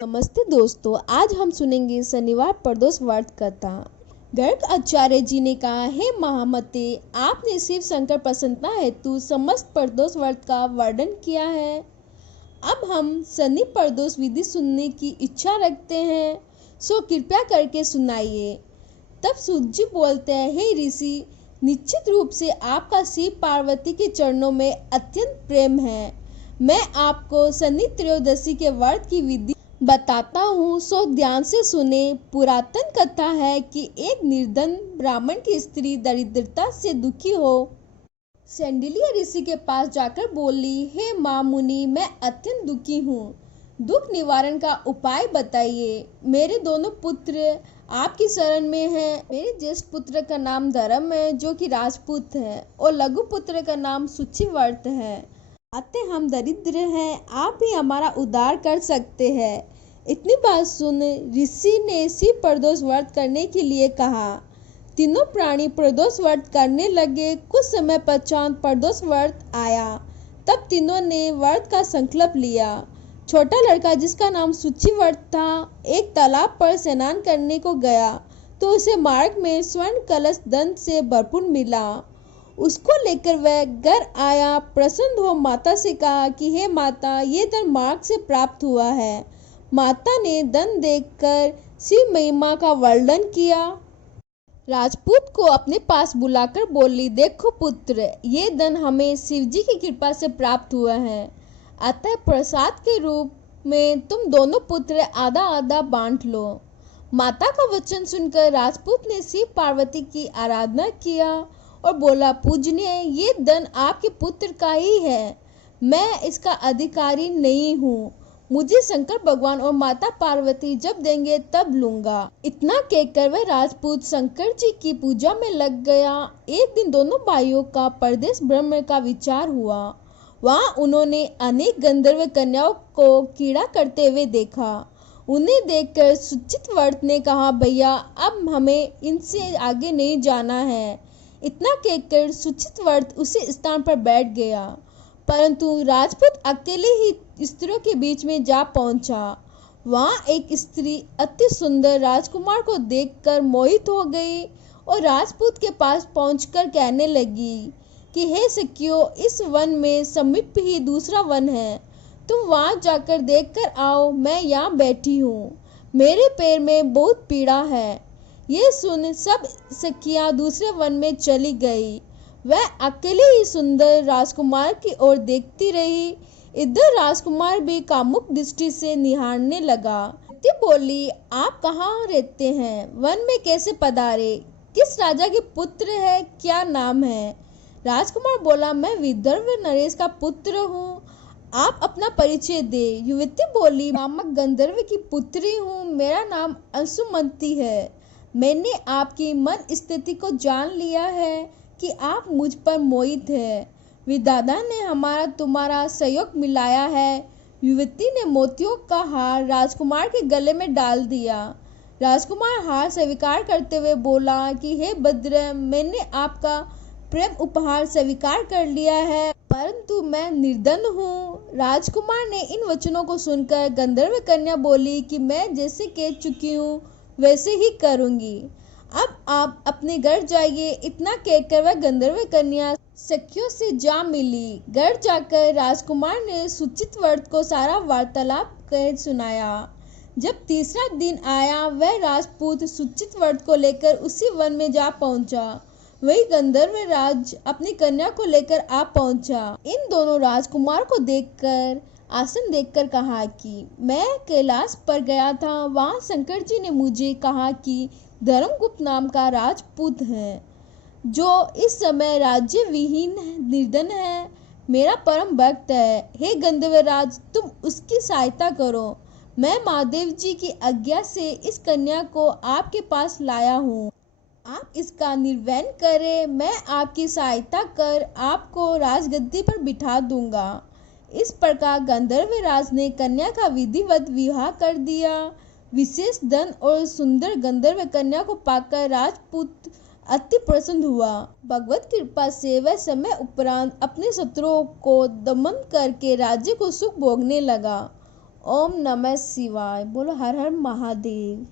नमस्ते दोस्तों, आज हम सुनेंगे शनिवार प्रदोष व्रत कथा। गर्ग आचार्य जी ने कहा, हे महामते, आपने शिव शंकर प्रसन्नता हेतु समस्त प्रदोष व्रत का वर्णन किया है। अब हम शनि प्रदोष विधि सुनने की इच्छा रखते हैं, सो कृपया करके सुनाइए। तब सूत जी बोलते हैं, हे ऋषि, निश्चित रूप से आपका शिव पार्वती के चरणों में अत्यंत प्रेम है। मैं आपको शनि त्रयोदशी के व्रत की विधि बताता हूँ, सो ध्यान से सुने। पुरातन कथा है कि एक निर्धन ब्राह्मण की स्त्री दरिद्रता से दुखी हो सैंडिल्य ऋषि के पास जाकर बोली, हे माँ मुनि, मैं अत्यंत दुखी हूँ, दुख निवारण का उपाय बताइए। मेरे दोनों पुत्र आपकी शरण में हैं। मेरे ज्येष्ठ पुत्र का नाम धर्म है, जो कि राजपूत है, और लघु पुत्र का नाम सुचिव्रत है। आते हम दरिद्र हैं, आप ही हमारा उद्धार कर सकते हैं। इतनी बात सुन ऋषि ने शिव प्रदोष व्रत करने के लिए कहा। तीनों प्राणी प्रदोष व्रत करने लगे। कुछ समय पश्चात प्रदोष व्रत आया। तब तीनों ने व्रत का संकल्प लिया। छोटा लड़का, जिसका नाम सुचिव्रत था, एक तालाब पर स्नान करने को गया तो उसे मार्ग में स्वर्ण कलश दंत से भरपूर मिला। उसको लेकर वह घर आया। प्रसन्न हो माता से कहा कि हे माता, ये धन मार्ग से प्राप्त हुआ है। माता ने धन देखकर शिव महिमा का वर्णन किया। राजपूत को अपने पास बुलाकर बोली, देखो पुत्र, ये धन हमें शिवजी की कृपा से प्राप्त हुआ है, अतः प्रसाद के रूप में तुम दोनों पुत्र आधा आधा बांट लो। माता का वचन सुनकर राजपूत ने शिव पार्वती की आराधना किया और बोला, पूजनीय, ये धन आपके पुत्र का ही है, मैं इसका अधिकारी नहीं हूँ। मुझे शंकर भगवान और माता पार्वती जब देंगे तब लूंगा। इतना कहकर वह राजपूत शंकर जी की पूजा में लग गया। एक दिन दोनों भाइयों का परदेश भ्रमण का विचार हुआ। वहाँ उन्होंने अनेक गंधर्व कन्याओं को कीड़ा करते हुए देखा। उन्हें देखकर सुचिव्रत ने कहा, भैया, अब हमें इनसे आगे नहीं जाना है। इतना कहकर सुचिव्रत उसी स्थान पर बैठ गया, परंतु राजपूत अकेले ही स्त्रियों के बीच में जा पहुंचा। वहां एक स्त्री अति सुंदर राजकुमार को देखकर मोहित हो गई और राजपूत के पास पहुंचकर कहने लगी कि हे सखियों, इस वन में समीप ही दूसरा वन है, तुम वहां जाकर देख कर आओ। मैं यहाँ बैठी हूँ, मेरे पैर में बहुत पीड़ा है। ये सुन सब सखियां दूसरे वन में चली गई। वह अकेले ही सुंदर राजकुमार की ओर देखती रही। इधर राजकुमार भी कामुक दृष्टि से निहारने लगा। ती बोली, आप कहाँ रहते हैं? वन में कैसे पधारे? किस राजा के पुत्र है? क्या नाम है? राजकुमार बोला, मैं विदर्भ नरेश का पुत्र हूँ, आप अपना परिचय दे। युवती बोली, नामक गंधर्व की पुत्री हूँ, मेरा नाम अंशुमती है। मैंने आपकी मन स्थिति को जान लिया है कि आप मुझ पर मोहित है। विधाता ने हमारा तुम्हारा सहयोग मिलाया है। युवती ने मोतियों का हार राजकुमार के गले में डाल दिया। राजकुमार हार स्वीकार करते हुए बोला कि हे भद्र, मैंने आपका प्रेम उपहार स्वीकार कर लिया है, परंतु मैं निर्धन हूँ। राजकुमार ने इन वचनों को सुनकर गंधर्व कन्या बोली कि मैं जैसे कह चुकी हूँ वैसे ही करूँगी, अब आप अपने घर जाइए। इतना कहकर वह गंधर्व कन्या सखियों से जा मिली। घर जाकर राजकुमार ने सुचिव्रत को सारा वार्तालाप कह सुनाया। जब तीसरा दिन आया, वह राजपूत सुचिव्रत को लेकर उसी वन में जा पहुंचा। वही गंधर्व राज अपनी कन्या को लेकर आ पहुंचा। इन दोनों राजकुमार को देखकर आसन देखकर कहा कि मैं कैलाश पर गया था, वहां शंकर जी ने मुझे कहा कि धर्मगुप्त नाम का राजपूत है, जो इस समय राज्य विहीन निर्धन है, मेरा परम भक्त है। हे गंधर्वराज, तुम उसकी सहायता करो। मैं महादेव जी की आज्ञा से इस कन्या को आपके पास लाया हूँ, आप इसका निर्वहन करें। मैं आपकी सहायता कर आपको राजगद्दी पर बिठा दूंगा। इस प्रकार गंधर्वराज ने कन्या का विधिवत विवाह कर दिया। विशेष धन और सुंदर गंधर्व कन्या को पाकर राजपूत अति प्रसन्न हुआ। भगवत कृपा से वह समय उपरांत अपने शत्रुओं को दमन करके राज्य को सुख भोगने लगा ओम नमः शिवाय। बोलो हर हर महादेव।